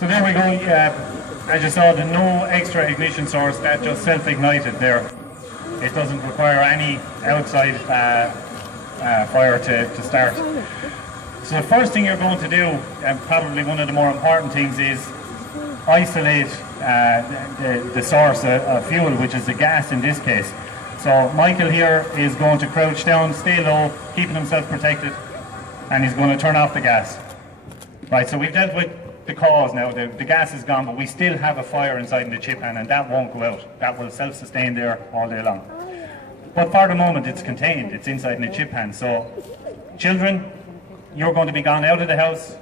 So there we go. As you saw, the no extra ignition source, that just self-ignited there. It doesn't require any outside fire to start. So the first thing you're going to do, and probably one of the more important things, is isolate the source of fuel, which is the gas in this case. So Michael here is going to crouch down, stay low, keeping himself protected, and he's going to turn off the gas. Right, so we've dealt with the cause now. The gas is gone, but we still have a fire inside in the chip pan, and that won't go out. That will self-sustain there all day long. But for the moment, it's contained. It's inside in the chip pan. So, children, you're going to be gone out of the house.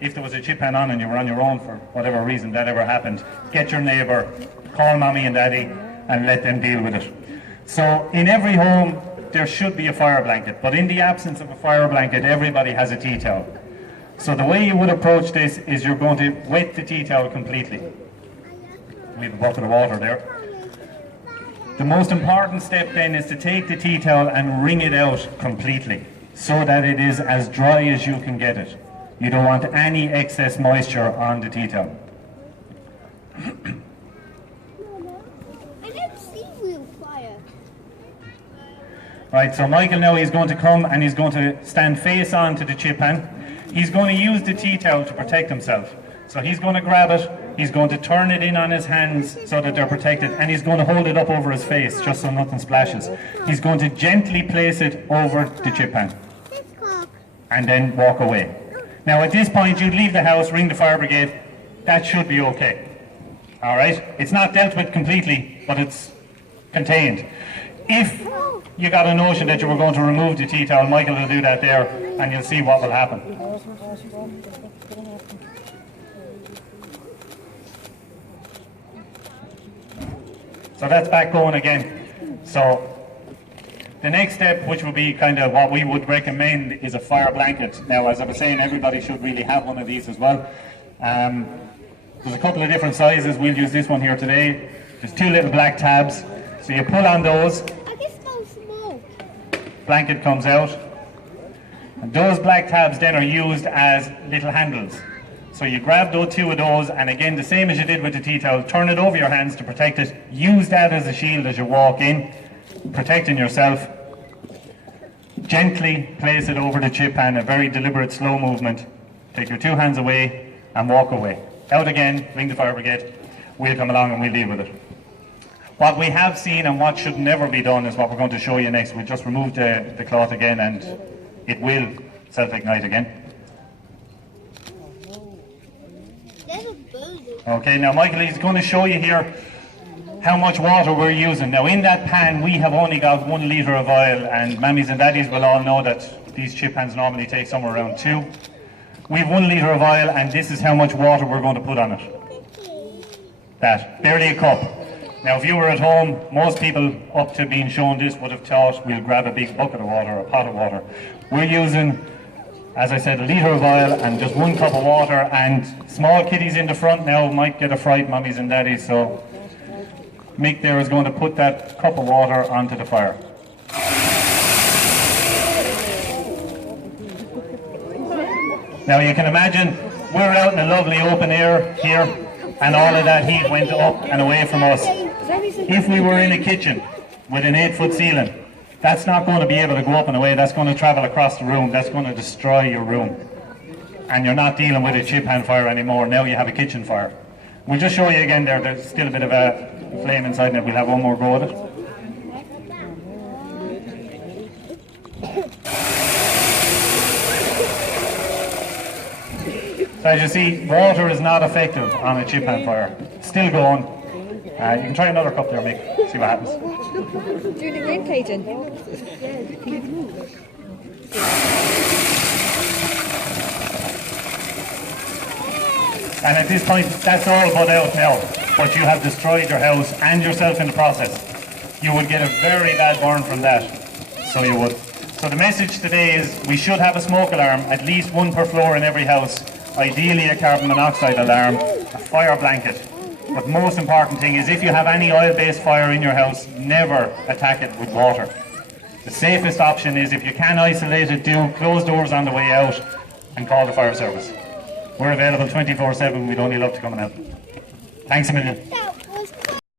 If there was a chip pan on and you were on your own for whatever reason that ever happened, get your neighbour, call mommy and daddy, and let them deal with it. So, in every home, there should be a fire blanket. But in the absence of a fire blanket, everybody has a tea towel. So the way you would approach this is you're going to wet the tea towel completely. We have a bucket of water there. The most important step then is to take the tea towel and wring it out completely so that it is as dry as you can get it. You don't want any excess moisture on the tea towel. I don't see real fire. Right, so Michael now he's going to come and he's going to stand face on to the chip pan. He's going to use the tea towel to protect himself. So he's going to grab it, he's going to turn it in on his hands so that they're protected, and he's going to hold it up over his face just so nothing splashes. He's going to gently place it over the chip pan and then walk away. Now at this point you'd leave the house, ring the fire brigade. That should be okay. Alright? It's not dealt with completely, but it's contained. If you got a notion that you were going to remove the tea towel, Michael will do that there and you'll see what will happen. So that's back going again. So the next step, which would be kind of what we would recommend, is a fire blanket. Now, as I was saying, everybody should really have one of these as well. There's a couple of different sizes. We'll use this one here today. There's two little black tabs. So you pull on those. I can smell smoke. Blanket comes out. And those black tabs then are used as little handles. So you grab those two of those, and again, the same as you did with the tea towel, turn it over your hands to protect it. Use that as a shield as you walk in, protecting yourself. Gently place it over the chip pan, a very deliberate, slow movement. Take your two hands away and walk away. Out again, ring the fire brigade. We'll come along and we'll deal with it. What we have seen and what should never be done is what we're going to show you next. We'll just remove the cloth again and it will self-ignite again. Okay, now Michael is going to show you here how much water we're using. Now in that pan we have only got 1 litre of oil, and mammies and daddies will all know that these chip pans normally take somewhere around 2. We have 1 litre of oil, and this is how much water we're going to put on it. That, barely a cup. Now if you were at home, most people up to being shown this would have thought we'll grab a big bucket of water or a pot of water. We're using, as I said, 1 litre of oil and just 1 cup of water, and small kiddies in the front now might get a fright, mummies and daddies, so Mick there is going to put that cup of water onto the fire. Now you can imagine we're out in the lovely open air here, and all of that heat went up and away from us. If we were in a kitchen with an 8-foot ceiling, that's not going to be able to go up and away. That's going to travel across the room. That's going to destroy your room. And you're not dealing with a chip pan fire anymore. Now you have a kitchen fire. We'll just show you again there. There's still a bit of a flame inside it. We'll have one more go at it. So as you see, water is not effective on a chip pan fire. Still going. You can try another cup there, Mick. See what happens. Doing the rain caging. And at this point, that's all put out now. But you have destroyed your house and yourself in the process. You would get a very bad burn from that. So you would. So the message today is we should have a smoke alarm, at least 1 per floor in every house. Ideally a carbon monoxide alarm, a fire blanket. But most important thing is if you have any oil-based fire in your house, never attack it with water. The safest option is if you can isolate it, do close doors on the way out and call the fire service. We're available 24/7. We'd only love to come and help. Thanks a million.